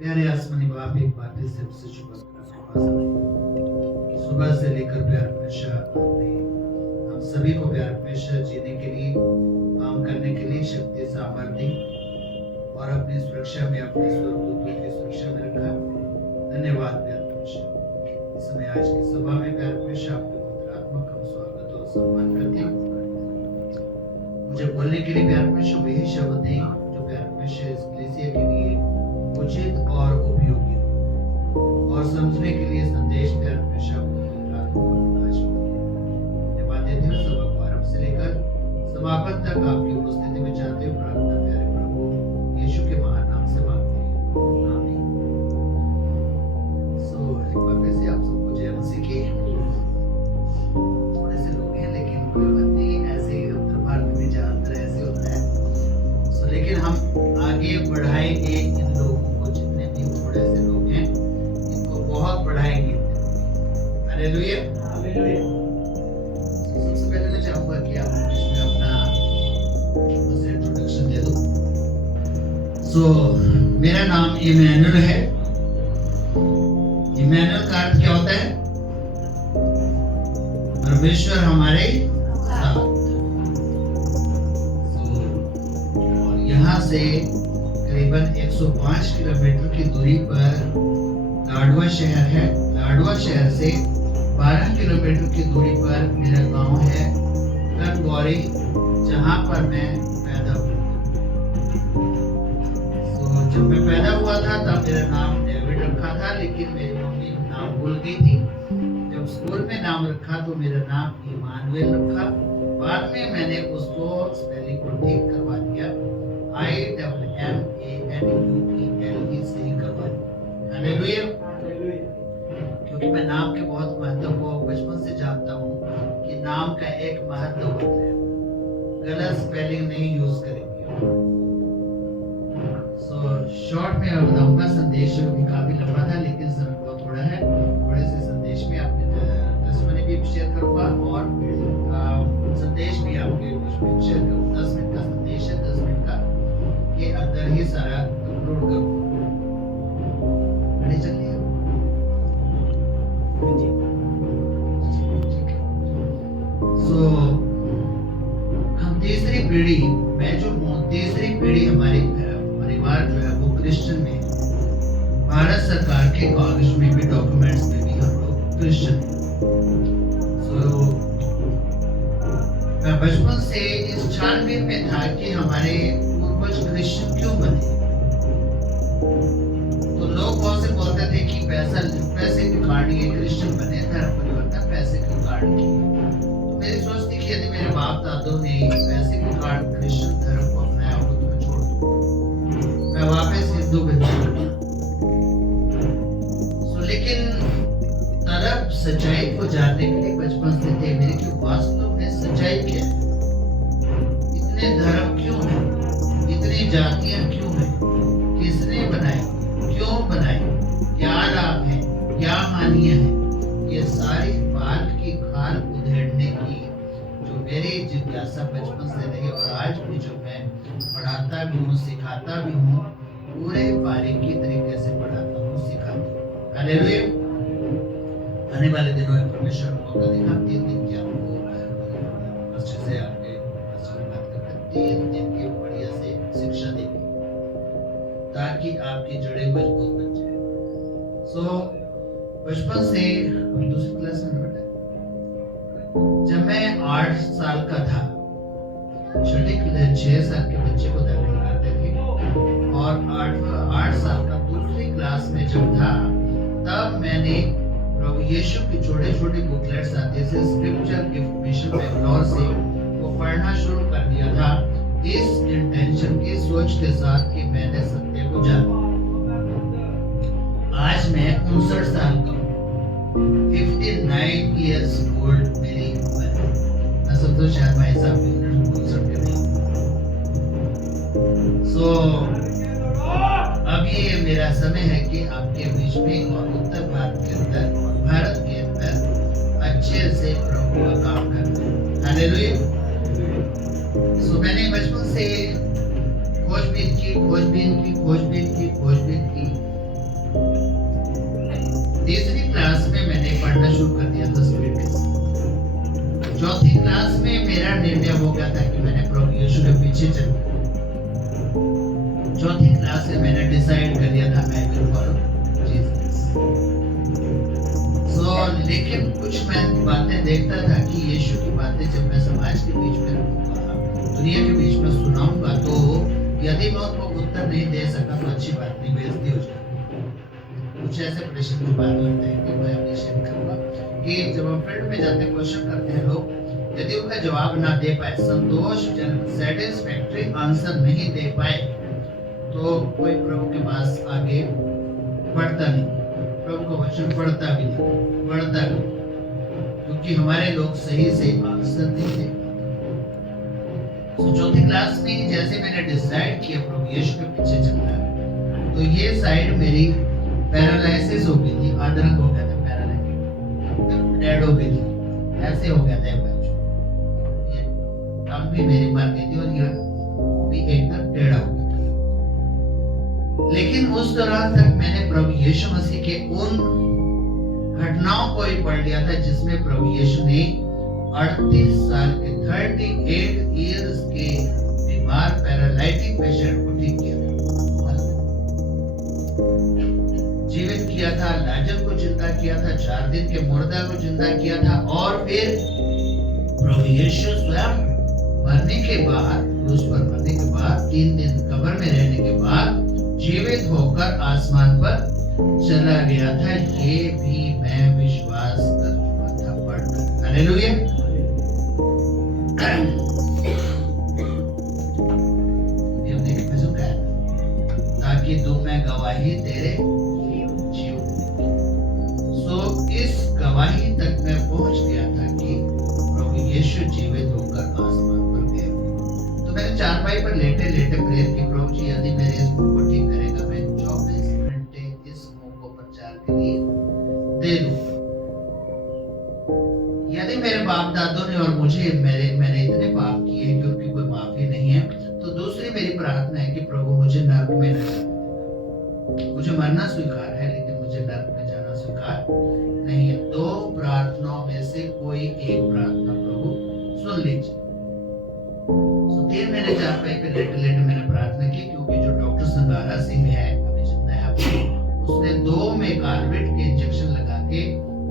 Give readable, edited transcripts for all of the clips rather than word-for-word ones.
प्यारे आसमानी बाप, एक बार फिर से आपसे शुक्र सुबह से लेकर प्यार हमेशा आपने हम सभी को प्यार हमेशा जीने के लिए, काम करने के लिए शक्ति सामर्थ्य और अपनी सुरक्षा में, अपने स्वर्गदूतों की सुरक्षा में रखा। धन्यवाद प्यार हमेशा। इस समय आज की सभा में प्यार हमेशा आपके पवित्रात्मक हम स्वागत और सम्मान करते हैं। मुझे बोलने के लिए प्यार हमेशा वही शब्द दें जो प्यार हमेशा इस कलीसिया के लिए उचित और उपयोगी और समझने के लिए संदेश प्यार हमेशा धन्यवाद देते हैं। सभा को आरंभ से लेकर समापन तक आपकी उपस्थिति में चाहते हुए प्रार्थना प्यारे प्रभु यीशु के महान नाम से मांगते हैं, आमीन। एक बार फिर से आप सबको जय मसीह की। थोड़े से लोग हैं लेकिन कोई बात नहीं, ऐसे उत्तर भारत में ज्यादातर ऐसे होता है। लेकिन हम आगे बढ़ाएंगे इन लोगों को, जितने भी थोड़े से लोग हैं इनको बहुत बढ़ाएंगे। Hallelujah, hallelujah. सबसे पहले मैं चाहूंगा कि आप इसमें अपना इंट्रोडक्शन दे दो। मेरा नाम इमैनुअल है। इमैनुअल का अर्थ क्या होता है? परमेश्वर हमारे साथ। और यहाँ से करीबन 105 किलोमीटर की दूरी पर लाडवा शहर है। लाडवा शहर से 12 किलोमीटर की दूरी पर मेरा गांव है गनगौरी, जहाँ पर मैं पैदा हुआ। जब मैं पैदा हुआ था तब मेरा नाम डेविड रखा था, लेकिन मेरी मम्मी नाम भूल गई थी। जब स्कूल में नाम रखा तो मेरा नाम इमानुएल रखा। बाद में मैंने उसको स्पेलिंग को ठीक करवा दिया, IMMANUEL से करवा दिया। हालेलुया। क्योंकि मैं नाम के बहुत महत्व को बचपन से जानता हूँ कि नाम का एक महत्व होता है, गलत स्पेलिंग नहीं यूज करेंगे। शॉर्ट में मैं बताऊंगा, संदेश भी काफी लंबा था लेकिन समय बहुत थोड़ा है। थोड़े से संदेश में आपके टेस्टिमनी भी शेयर करूंगा और संदेश भी आपके बीच में शेयर करूंगा। 10 मिनट का संदेश है, 10 मिनट का के अंदर ही सारा अपलोड करूंगा। चलिए हम तीसरी पीढ़ी, मैं जो हूँ तीसरी पीढ़ी, हमारे परिवार जो है वो क्रिश्चियन में, भारत सरकार के कागज में भी, डॉक्यूमेंट्स में भी हम लोग क्रिश्चियन हैं। मैं बचपन से इस छानबीन में था कि हमारे पूर्वज क्रिश्चियन क्यों बने। तो लोग बहुत से बोलते थे कि पैसे क्यों काटिए, क्रिश्चियन बने, धर्म परिवर्तन पैसे क्यों काटिए। तो मेरी सोच थी कि यदि मेरे बाप दादों ने पैसे क्यों काट क्रिश्चियन धर्म को अपनाया हो तो मैं छोड़ दूं, मैं वापस हिंदू बन जाऊंगा। लेकिन तरफ सच्चाई को जानने के लिए बचपन से थे मेरे कि वास्तव में सच्चाई क्या है, इतने धर्म क्यों है, इतनी जातियां क्यों है, किसने बनाई, क्यों बनाई, क्या लाभ है, क्या हानियां हैं। ये सारी बाल की खाल उधेड़ने की जो मेरी जिज्ञासा बचपन से रही और आज भी जो मैं पढ़ाता भी हूँ, सिखाता भी हूँ, पूरे बारीकी तरीके से पढ़ाता हूँ, सिखाता हूँ। हालेलुया। आने वाले दिनों में परमेश्वर को मौका देगा 3 दिन की आपको अच्छे से आपके बात करके 3 दिन की बढ़िया से शिक्षा देंगे ताकि आपकी जड़ें मजबूत बन जाए। बचपन से दूसरी क्लास में बेटा, जब मैं 8 साल का था, 6 साल के बच्चे को दाखिल करते थे और 8 साल का दूसरी क्लास में जब था तब मैंने प्रभु यीशु की छोटे-छोटे बुकलेट्स आते थे, स्क्रिप्चर गिफ्ट मिशन बैंगलोर से, वो पढ़ना शुरू कर दिया था इस इंटेंशन की सोच के साथ कि मैंने सत्य को जाना। आज मैं 59 साल का हूँ, 59 years old मेरी उम्र है। मैं समझता हूँ शायद भाई साहब 59 के नहीं। अब ये मेरा समय है कि आपके बीच में और उत्तर भारत के अंदर और भारत के अंदर अच्छे से प्रभु का काम करना। हालेलुया। मैंने बचपन से खोजबीन की तीसरी क्लास में मैंने पढ़ना शुरू कर दिया था स्पीड में। चौथी क्लास में मेरा निर्णय हो गया था कि मैंने प्रभु यीशु के पीछे चलना। चौथी क्लास में मैंने डिसाइड कर लिया था मैं विल फॉलो जीसस। लेकिन कुछ मैं बातें देखता था कि यीशु की बातें जब मैं समाज के बीच में रहूंगा, दुनिया के बीच में सुनाऊंगा, तो यदि मैं उनको उत्तर नहीं दे सका तो अच्छी बात नहीं, बेइज्जती हो जाएगी। कुछ ऐसे प्रश्न की बात होते हैं कि मैं अपनी शेयर करूंगा कि जब हम फील्ड में जाते हैं, क्वेश्चन करते हैं लोग, यदि उनका जवाब ना दे पाए, संतोषजनक सेटिस्फैक्टरी आंसर नहीं दे पाए, तो कोई प्रभु के पास आगे बढ़ता नहीं, प्रभु का वचन पढ़ता भी नहीं, बढ़ता भी, क्योंकि हमारे लोग सही से आंसर नहीं दे। तो चौथी क्लास में जैसे मैंने डिसाइड किया प्रभु यीशु के पीछे चलना, तो ये साइड मेरी पैरालिसिस हो गई थी, अधरंग हो गया था, पैरालिसिस डेड हो गई थी, ऐसे हो गया था। ये टंग भी मेरी मर गई थी और ये भी एकदम टेढ़ा हो गया था। लेकिन उस दौरान तक मैंने प्रभु यीशु मसीह के उन घटनाओं को ही पढ़ लिया था जिसमें प्रभु यीशु ने 38 साल के 38 इयर्स के बीमार पैरालाइटिक पेशेंट को ठीक किया था, जीवित किया था, लाजर को जिंदा किया था, 4 दिन के मुर्दा को जिंदा किया था, और फिर प्रभु यीशु स्वयं मरने के बाद, क्रूस पर मरने के बाद, 3 दिन कब्र में रहने के बाद जीवित होकर आसमान पर चला गया था। ये भी मैं विश्वास कर चुका था पढ़कर। हालेलुया। ताकि तू मैं गवाही तेरे जीव। इस गवाही तक मैं पहुंच गया था कि प्रभु यीशु जीवित होकर आसमान पर गए। तो मैंने चारपाई पर लेटे लेटे प्रेयर की, प्रभु जी यदि मेरे इस मुंह को ठीक करेगा, मैं 24 घंटे इस मुंह को प्रचार के लिए दे दूं। यदि मेरे बाप दादों ने और मुझे मैंने इतने पाप किए कि उनकी कोई माफी नहीं है, तो दूसरी मेरी प्रार्थना है कि प्रभु मुझे नरक में न जाने। मुझे मरना स्वीकार है, लेकिन मुझे नरक में जाना स्वीकार नहीं है। 2 प्रार्थनाओं में से कोई एक प्रार्थना प्रभु सुन लीजिए। 3 महीने चारपाई पे लेटे लेटे मैंने प्रार्थना की, क्योंकि जो डॉक्टर संगारा सिंह है, अभी जितना है उसने 2 में कार्बेट के इंजेक्शन लगा के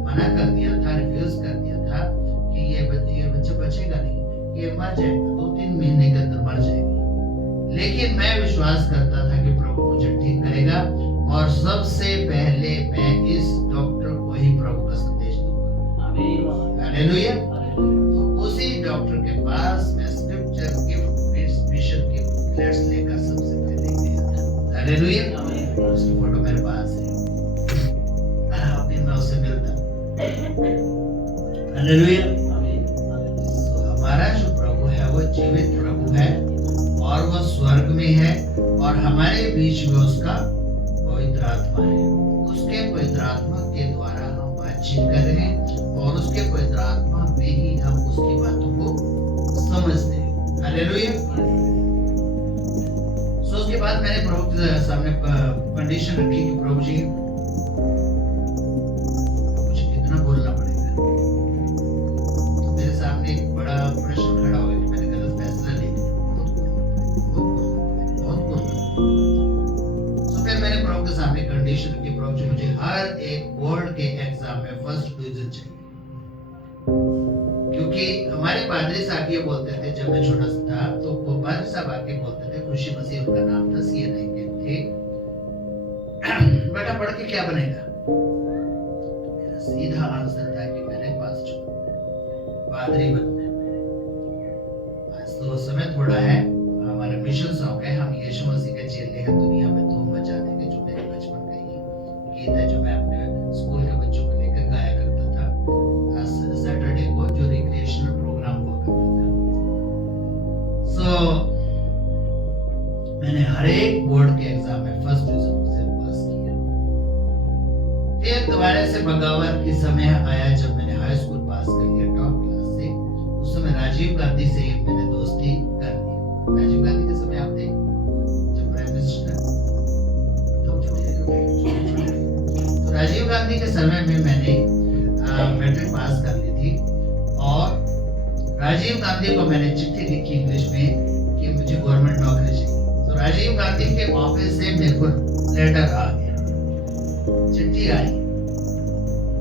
मना कर दिया था, रिफ्यूज कर दिया था कि ये बच्चा बचेगा नहीं, ये मर जाएगा, 2-3 महीने के अंदर मर जाएगी। लेकिन मैं विश्वास करता था कि प्रभु मुझे ठीक करेगा, और सबसे पहले मैं इस डॉक्टर को ही प्रभु का संदेश दूंगा। आमीन। हालेलुया। तो उसी डॉक्टर के पास मैं स्क्रिप्चर गिफ्ट मिशन के बुकलेट्स लेकर सबसे पहले गया था। हालेलुया। उसकी फोटो मेरे पास है, अभी मैं उससे मिलता। हालेलुया। तो हमारा जो प्रभु है वो जीवित प्रभु है, और वह स्वर्ग में है, और हमारे बीच में उसका पवित्र आत्मा है। उसके पवित्र आत्मा के द्वारा हम बातचीत कर रहे हैं, और उसके पवित्र आत्मा में ही हम उसकी बातों को समझते हैं। हालेलुया। उसके बाद मैंने प्रभु के सामने कंडीशन रखी कि प्रभु जी मुझे कितना बोलना पड़ेगा। तो मेरे सामने एक बड़ा प्रश्न खड़ा हो गया कि मैंने गलत फैसला ले लिया। बहुत बोलना। तो फिर मैंने प्रभु के सामने कंडीशन रखी, प्रभु जी मुझे हर एक बोर्ड के एग्जाम में फर्स्ट डिवीजन चाहिए। क्योंकि हमारे पादरी साहब ये बोलते थे, जब मैं छोटा सा था तो पादरी साहब आके बोलते थे, खुशी मसीह उनका नाम था, सीए नहीं थे, बेटा पढ़ के क्या बनेगा। मेरा सीधा आंसर था कि मैंने पास पादरी बनना है। आज तो समय थोड़ा है, हमारा मिशन सॉन्ग है, हम यीशु मसीह के चेले हैं, दुनिया में धूम मचा देंगे, जो मेरे बचपन का ही गीत है, जो मैं अपने स्कूल के बच्चों को लेकर गाया करता था सैटरडे को, जो रिक्रिएशनल प्रोग्राम हुआ करता था। मैंने हर एक बोर्ड के एग्जाम में फर्स्ट डिवीजन से पास किया। फिर दोबारा से बगावत की समय आया जब मैंने हाई स्कूल पास कर लिया टॉप क्लास से। उस समय राजीव गांधी से मैंने दोस्ती कर ली। राजीव गांधी के समय आप थे, जब प्राइम मिनिस्टर, तो छोटे गांधी के समय में मैंने मैट्रिक पास कर ली थी और राजीव गांधी को मैंने चिट्ठी लिखी इंग्लिश में कि मुझे गवर्नमेंट नौकरी चाहिए। तो राजीव गांधी के ऑफिस से मेरे को लेटर आ गया, चिट्ठी आई।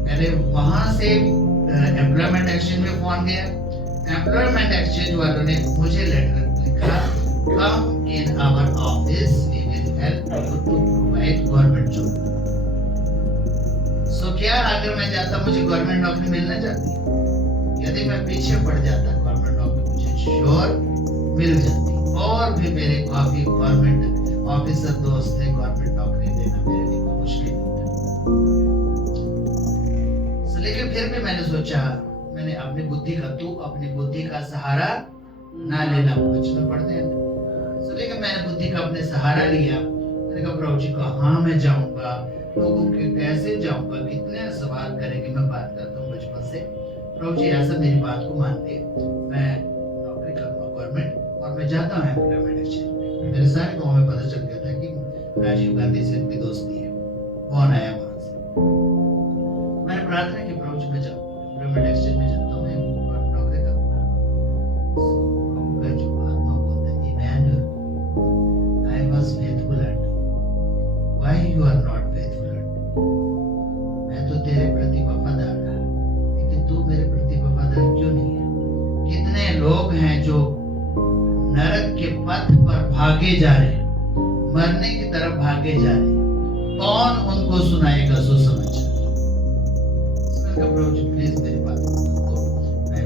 मैंने वहां से एम्प्लॉयमेंट एक्सचेंज में फोन गया। एम्प्लॉयमेंट एक्सचेंज वालों ने मुझे लेटर लिखा, come in our office, we will help you to provide government job. So क्या अगर मैं जाता मुझे गवर्नमेंट नौकरी मिलना चाहती, यदि मैं पीछे पड़ जाता गवर्नमेंट नौकरी मुझे श्योर मिल जाती। और भी मेरे काफी गवर्नमेंट ऑफिसर दोस्त थे, गवर्नमेंट नौकरी देना मेरे लिए कोई मुश्किल नहीं था। लेकिन फिर भी मैंने सोचा, मैंने अपनी बुद्धि का सहारा ना लेना, बचपन पढ़ते हैं। लेकिन मैंने बुद्धि का अपने सहारा लिया। मैंने कहा प्रभु जी कहाँ मैं जाऊंगा, लोगों के कैसे जाऊंगा, कितने सवाल करेंगे। मैं बात करता हूँ बचपन से, प्रभु जी ऐसा मेरी बात को मानते, मैं नौकरी करूंगा गवर्नमेंट और मैं जाता हूँ एम्प्लॉयमेंट एक्सचेंज में। मेरे सारे गाँव में पता चल गया था कि राजीव गांधी से इनकी दोस्ती है। कौन आया वहां से? मैंने प्रार्थना की प्रभु जी मैं जाऊँ एम्प्लॉयमेंट एक्सचेंज में जाता हूँ, नौकरी करूंगा। जो आत्मा बोलता है, Emmanuel, I was faithful unto you. Why you are not faithful unto me? मैं तो तेरे प्रति वफादार था, लेकिन तू मेरे प्रति वफादार क्यों नहीं है? कितने लोग हैं जो नरक के पथ पर भागे जा रहे हैं, मरने की तरफ भागे जा रहे हैं, कौन उनको सुनाएगा सुसमाचार? प्रभु जी प्लीज मेरी बात तो मैं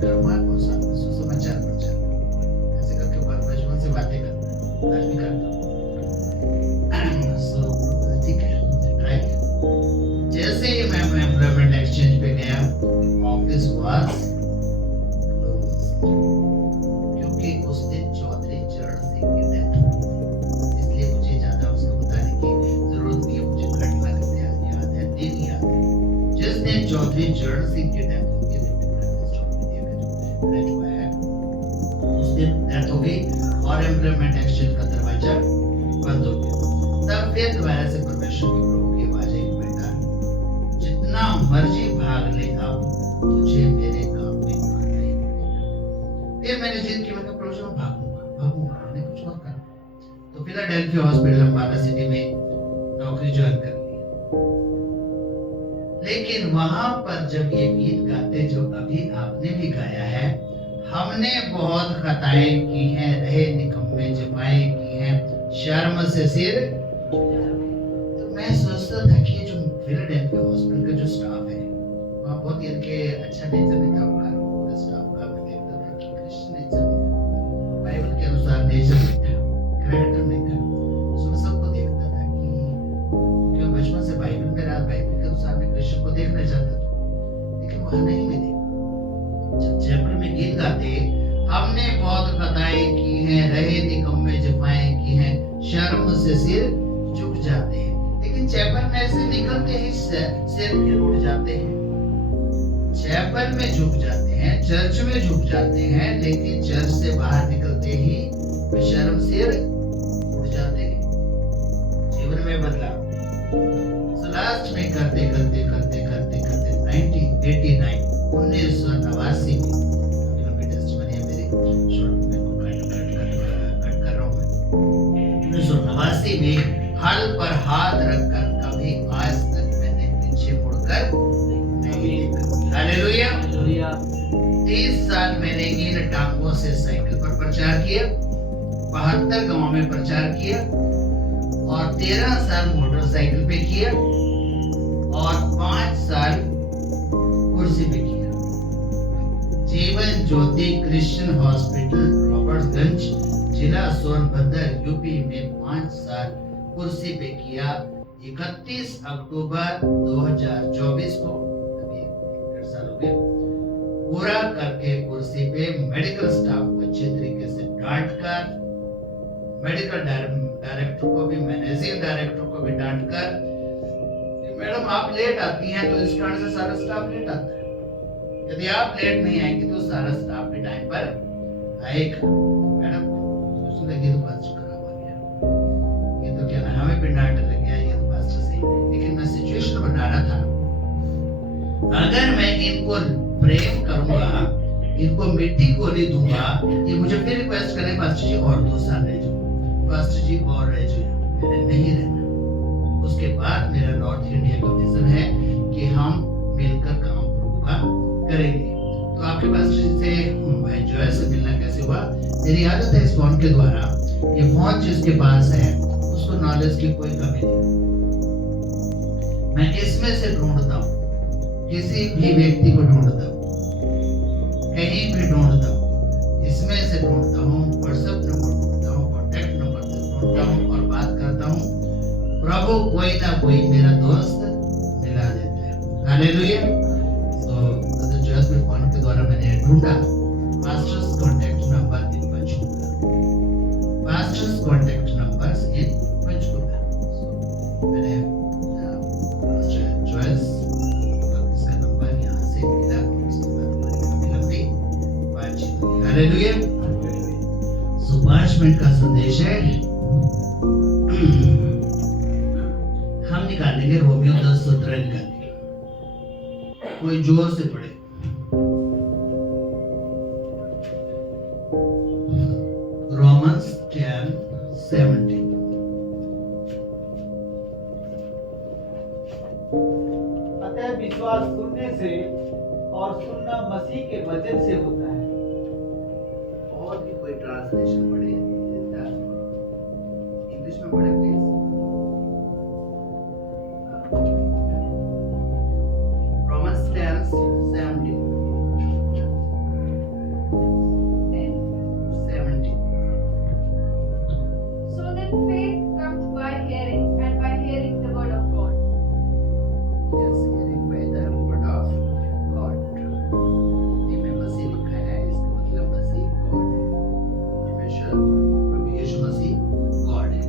करूँगा और साथ में सुसमाचार प्रचार ऐसे करके बचपन से बातें करता आज भी करता हूँ। ठीक है, ट्राई किया। जैसे ही मैं एम्प्लॉयमेंट एक्सचेंज पे गया, ऑफिस वाज क्योंकि उस दिन चौधरी चरण सिंह की डेथ, इसलिए मुझे ज्यादा उसको बताने की जरूरत नहीं है। मुझे घटना याद है, दिन याद है। जिस दिन चौधरी चरण सिंह की डेथ हुई, उस दिन डेथ हो गई और एम्प्लॉयमेंट एक्सचेंज का दरवाजा बंद हो गया। तब फिर दोबारा से परमेश्वर की प्रभु की आवाज आई, बेटा जितना मर्जी भाग ले, अब तुझे मेरे काम में आना ही पड़ेगा। फिर मैंने जिद की, मतलब प्रभु मैं भागूंगा, मैंने कुछ और करा। तो फिलाडेल्फिया हॉस्पिटल अम्बाला सिटी में नौकरी ज्वाइन कर ली। लेकिन वहां पर जब ये गीत गाते जो अभी आपने भी गाया है, हमने बहुत खताएं की हैं, रहे निकम्मे जमाएं की हैं, शर्म से सिर। तो मैं सोचता था कि जो फिलाडेल्फिया हॉस्पिटल का जो स्टाफ है वहाँ बहुत इनके अच्छा नेचर नहीं था उनका, पूरे स्टाफ का। मैं देखता था कि क्रिश्चियन नेचर नहीं था, बाइबल के अनुसार नेचर नहीं था, कैरेक्टर नहीं था। सो मैं सबको देखता था कि क्यों बचपन से बाइबल में रहा, बाइबल के अनुसार मैं क्रिश्चियन को देखना चाहता था, लेकिन वहाँ नहीं मिले। जब चैपल में गीत गाते, हमने बहुत खताएं की हैं, रहे निकम्मे जफाएं की हैं, शर्म से सिर झुक जाते हैं। लेकिन चैपल में से निकलते ही सिर फिर उठ जाते हैं। चैपल में झुक जाते हैं, चर्च में झुक जाते हैं, लेकिन चर्च से बाहर निकलते ही शर्म सिर उठ जाते हैं। जीवन में बदलाव लास्ट में करते 1989 में टेस्टिमनी है मेरी, शॉर्ट में कट कर रहा हूं मैं। 1989 में हल पर हाथ रखकर कभी आज तक मैंने पीछे मुड़कर नहीं देखा। हालेलुया। 30 साल मैंने इन टांगों से साइकिल पर प्रचार किया, 72 गांवों में प्रचार किया और 13 साल मोटरसाइकिल पे किया और 5 साल कुर्सी पे किया। जीवन ज्योति क्रिश्चियन हॉस्पिटल रॉबर्ट्सगंज, जिला सोनभद्र, यूपी में 5 साल कुर्सी पे किया। 31 अक्टूबर 2024 को, अभी 1.5 साल हो गए, पूरा करके कुर्सी पे मेडिकल स्टाफ को अच्छे तरीके से डांटकर, मेडिकल डायरेक्टर को भी, मैनेजिंग डायरेक्टर को भी डांटकर, मैडम आप लेट आती हैं तो इस कारण से सारा स्टाफ लेट आता है, यदि आप लेट नहीं आएंगे तो सारा स्टाफ भी टाइम पर आएगा। मैडम सोचने लगी तो बात खराब आ गया, ये तो क्या ना हमें भी डांट लग गया, ये तो बात पास्टर से, लेकिन मैं सिचुएशन बना रहा था, अगर मैं इनको प्रेम करूंगा, इनको मिट्टी गोली दूंगा, ये मुझे फिर रिक्वेस्ट करें पास्टर जी और 2 साल रह जाओ, पास्टर जी और रह जाओ, मैंने नहीं रहना। उसके बाद मेरा नॉर्थ इंडिया का विजन है कि हम मिलकर काम प्रभु का करेंगे। तो आपके पास से भाई जॉय से मिलना कैसे हुआ? मेरी आदत है इस फोन के द्वारा, ये फोन जिसके पास है उसको नॉलेज की कोई कमी नहीं, मैं इसमें से ढूंढता हूँ, किसी भी व्यक्ति को ढूंढता हूँ, कहीं भी ढूंढता हूँ, इसमें से ढूंढता हूँ, व्हाट्सएप नंबर ढूंढता हूँ, कॉन्टैक्ट नंबर ढूंढता हूँ और बात करता हूँ, प्रभु कोई ना कोई मेरा दोस्त मिला देता है। हालेलुया। तो ब्रदर जॉयस के फोन के द्वारा मैंने ढूंढा pastors contact number in Panchkula, pastors contact numbers in Panchkula. So मैंने पास्टर जॉयस इसका नंबर यहाँ से मिला, उसके बाद हमारी काफी लंबी बातचीत हुई। हालेलुया। सो 5 मिनट का संदेश है, हम निकालेंगे रोमियो 10:17 निकालेंगे, कोई जोर से पढ़े। रोमन्स 10:17। अतः विश्वास सुनने से और सुनना मसीह के वचन से होता है। और भी कोई ट्रांसलेशन पढ़े, इंग्लिश में पढ़े please. Romans 10:17. So then faith comes by hearing, and by hearing the word of God. Yes, hearing by the word of God. Hindi में मसीह लिखा है, इसका मतलब मसीह गॉड है, परमेश्वर प्रभु यीशु मसीह गॉड है।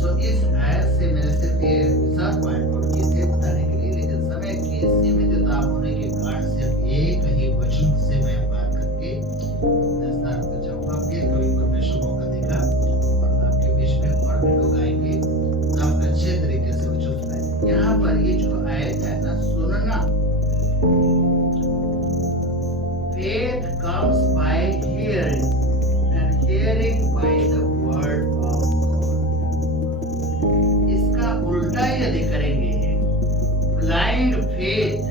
सो इस आयत से मैंने सिर्फ ये 7 पॉइंट नोट किए थे बताने के लिए, लेकिन समय की सीमितता होने के कारण सिर्फ एक ही वचन से मैं बात करके विस्तार कर जाऊंगा। फिर कभी परमेश्वर मौका देगा और आपके बीच में और भी लोग आएंगे, आप अच्छे तरीके से वचन सुनाएंगे। यहाँ पर ये जो आयत है ना, सुनना, faith comes by hearing and hearing by the word of God। इसका उल्टा यदि करेंगे, blind faith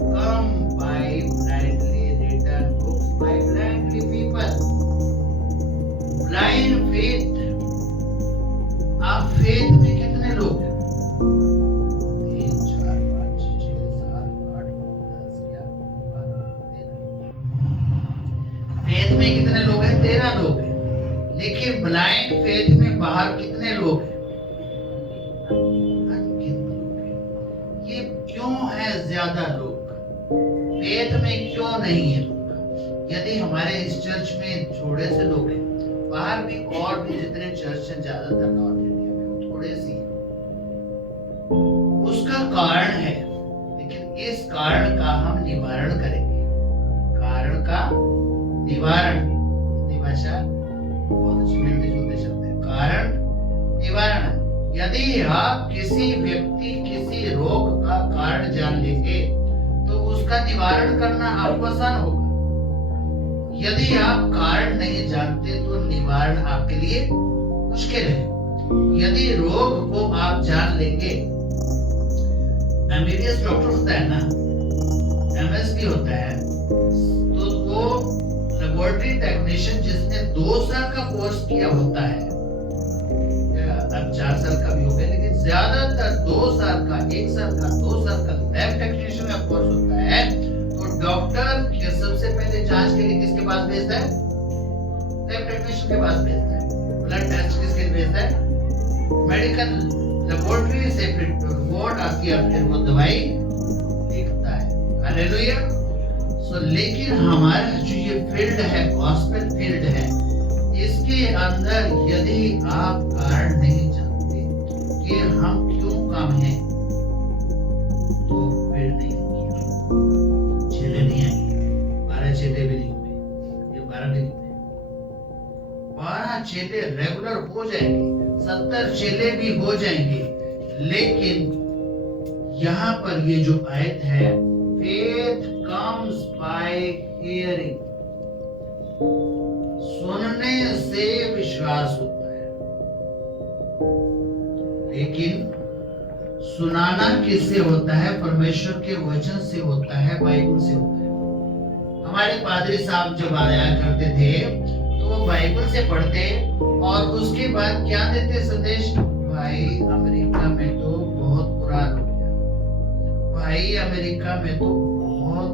come by blindly written books by blindly people। blind faith, आप faith में कितने लोग हैं? 3 4 5 6 7 8 9 10 11 12 13। फेथ में कितने लोग हैं? 13 लोग हैं। लेकिन ब्लाइंड फेथ में बाहर कितने लोग हैं? अनगिनत लोग हैं। ये क्यों है ज्यादा लोग? फेथ में क्यों नहीं है लोग? यदि हमारे इस चर्च में थोड़े से लोग हैं, बाहर भी और भी जितने चर्च हैं ज्यादातर नॉर्थ इंडिया में थोड़े से, उसका कारण है, लेकिन इस कारण का हम निवारण करेंगे। कारण का निवारण, हिंदी भाषा बहुत अच्छी मिलते जुलते शब्द है, कारण निवारण। यदि आप किसी व्यक्ति किसी रोग का कारण जान लेंगे तो उसका निवारण करना आपको आसान होगा। यदि आप कारण नहीं जानते तो निवारण आपके लिए मुश्किल है। यदि रोग को आप जान लेंगे, एमबीबीएस डॉक्टर होता है ना, एमएस भी होता है, तो वो लेबोरेटरी टेक्नीशियन जिसने 2 साल का कोर्स किया होता है, अब 4 साल का भी हो गया, लेकिन ज्यादातर 2 साल का, 1 साल का, 2 साल का लैब टेक्नीशियन का कोर्स होता है। तो डॉक्टर सबसे पहले जांच के लिए किसके पास भेजता है? लैब टेक्नीशियन के पास भेजता है। ब्लड टेस्ट किसके भेजता है? मेडिकल लेबोरेटरी से फिर रिपोर्ट आती है, फिर वो दवाई लिखता है। हालेलुया। सो लेकिन हमारा जो ये फील्ड है, गॉस्पेल फील्ड है, इसके अंदर यदि आप कारण नहीं जानते कि हम क्यों कम हैं, तो फिर नहीं होंगे, चेले नहीं आएंगे। 12 चेले भी नहीं होंगे, ये 12 भी नहीं होंगे। 12 चेले रेगुलर हो जाएंगे, 70 चेले भी हो जाएंगे, लेकिन यहाँ पर ये जो आयत है, faith comes by hearing, सुनने से विश्वास होता है। लेकिन सुनाना किससे होता है? परमेश्वर के वचन से होता है, बाइबल से होता है। हमारे पादरी साहब जब आया करते थे तो वो बाइबल से पढ़ते और उसके बाद क्या देते संदेश? भाई अमेरिका में तो बहुत बुरा हो गया, भाई अमेरिका में तो बहुत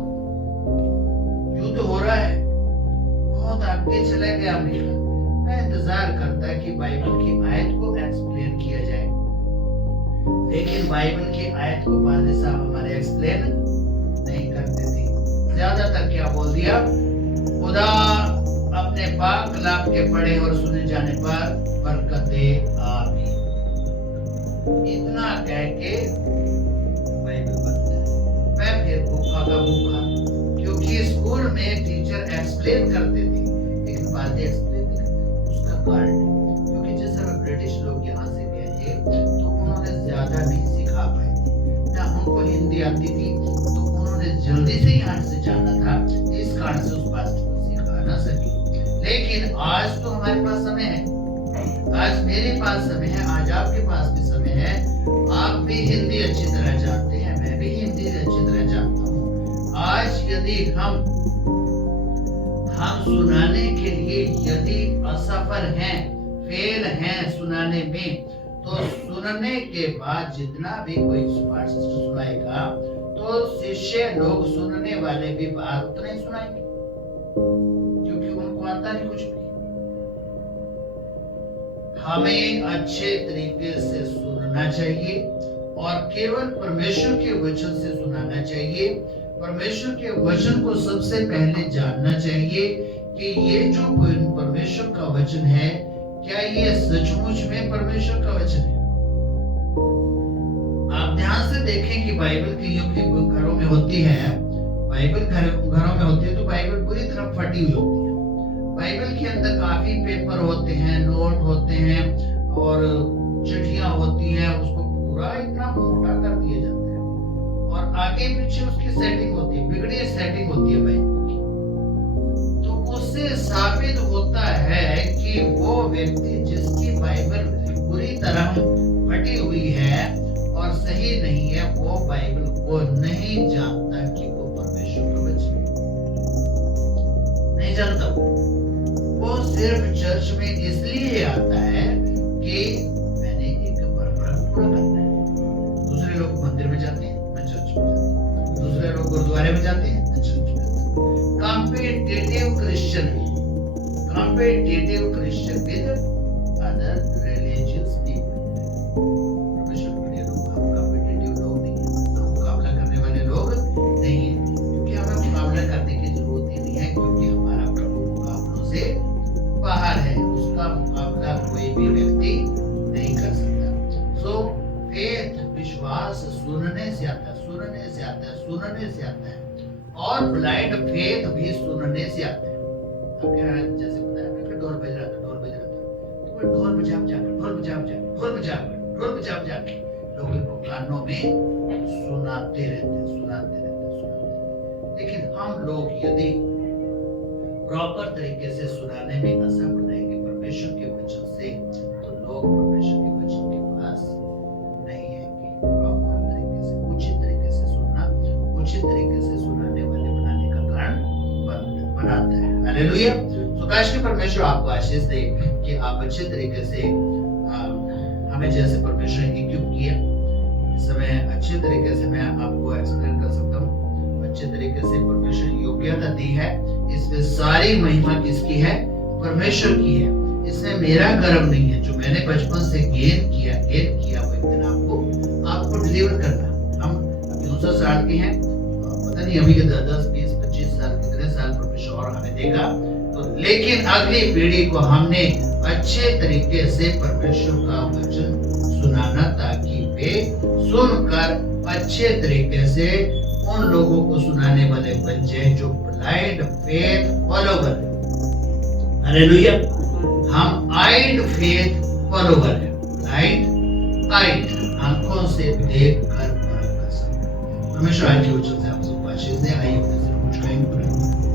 युद्ध हो रहा है, बहुत आगे चला गया अमेरिका। मैं इंतजार करता कि बाइबल की आयत को एक्सप्लेन किया जाए, लेकिन बाइबल की आयत को पादरी साहब हमारे एक्सप्लेन नहीं करते थे। ज्यादातर क्या बोल दिया? खुदा अपने पाक कलाम के पढ़े और सुने जाने पर बरकत दे, आमीन। इतना कह के बाइबल पढ़ता है। मैं फिर भूखा का भूखा, क्योंकि स्कूल में टीचर एक्सप्लेन करते थे, लेकिन बातें एक्सप्लेन नहीं करते। उसका कारण क्योंकि जिस समय ब्रिटिश लोग यहाँ से गए थे तो उन्होंने ज्यादा नहीं सिखा पाए थे, ना उनको हिंदी आती थी, तो उन्होंने जल्दी से यहाँ से जाना था, इस कारण से उस बात को सिखा ना सके। लेकिन आज तो हमारे पास समय है, आज मेरे पास समय है, आज आपके पास भी समय है। आप भी हिंदी अच्छी तरह जानते हैं, मैं भी हिंदी अच्छी तरह जानता हूँ। आज यदि हम सुनाने के लिए यदि असफल हैं, फेल हैं सुनाने में, तो सुनने के बाद जितना भी कोई पास्टर सुनाएगा तो शिष्य लोग, सुनने वाले भी बाहर उतना ही सुनाएंगे, क्योंकि उनको आता नहीं कुछ भी। हमें अच्छे तरीके से सुनना चाहिए और केवल परमेश्वर के वचन से सुनाना चाहिए। परमेश्वर के वचन को सबसे पहले जानना चाहिए कि ये जो परमेश्वर का वचन है, क्या ये सचमुच में परमेश्वर का वचन है? आप ध्यान से देखें कि बाइबल की घरों में होती है, बाइबल घरों में होती है तो बाइबल पूरी तरह फटी हुई होती है। बाइबल के अंदर काफी पेपर होते हैं, नोट होते हैं और चिट्ठियां होती हैं, उसको पूरा इतना मोटा कर दिया जाता है और आगे पीछे उसकी सेटिंग होती है, बिगड़ी सेटिंग होती है बाइबल की। तो उससे साबित होता है कि वो व्यक्ति जिसकी बाइबल पूरी तरह फटी हुई है और सही नहीं है, वो बाइबल को नहीं जानता कि वो परमेश्वर का वचन नहीं जानता। वो सिर्फ चर्च में इसलिए आता है कि मैंने एक परंपरा को पूरा करना है। दूसरे लोग मंदिर में जाते हैं, मैं चर्च में जाता हूँ। दूसरे लोग गुरुद्वारे में जाते हैं, मैं चर्च में जाता हूँ। Competitive Christian with other religious people. परमेश्वर के लोग हम कॉम्पिटिटिव लोग नहीं हैं, हम मुकाबला करने वाले लोग नहीं हैं, क्योंकि हमें मुकाबला करने की जरूरत ही नहीं है, क्योंकि हमारा प्रभु मुकाबलों से बाहर है, उसका मुकाबला कोई भी व्यक्ति नहीं कर सकता। सो फेथ, विश्वास सुनने से आता है, सुनने से आता है, सुनने से आता है। और ब्लाइंड फेथ भी सुनने से आता है। जैसे बताया ढोल बज रहा था, तो ढोल बजा के लोगों को कानों में सुनाते रहते। लेकिन हम लोग यदि प्रॉपर तरीके से सुनाने में असफल रहेंगे परमेश्वर के वचन से, तो लोग परमेश्वर के वचन के पास नहीं आएंगे। प्रॉपर तरीके से, उचित तरीके से सुनना, उचित तरीके से सुनाने वाले बनाने का कारण बनाता है। हालेलुया। काश के परमेश्वर आपको आशीष दे कि आप अच्छे तरीके से हमें जैसे परमेश्वर ने इक्विप किया, इस समय अच्छे तरीके से मैं आपको एक्सप्लेन कर सकता हूँ। अच्छे तरीके से परमेश्वर योग्यता दी है, इसमें सारी महिमा किसकी है? परमेश्वर की है। इसमें मेरा गर्व नहीं है। जो मैंने बचपन से गेन किया वो एक दिन आपको डिलीवर करना। हम 200 साल के हैं, पता नहीं अभी 10, 20, 25 साल, कितने साल परमेश्वर और हमें देगा, लेकिन अगली पीढ़ी को हमने अच्छे तरीके से परमेश्वर का वचन सुनाना, ताकि वे सुनकर अच्छे तरीके से उन लोगों को सुनाने वाले बन जाए जो ब्लाइंड फेथ फॉलो कर। हालेलुया। हम आइड फेथ फॉलोवर है। आइड आंखों से देख कर परख कर सकते हैं। परमेश्वर आज के वचन से आप सबको आशीष दे। आइए अपने सिर को झुकाएंगे।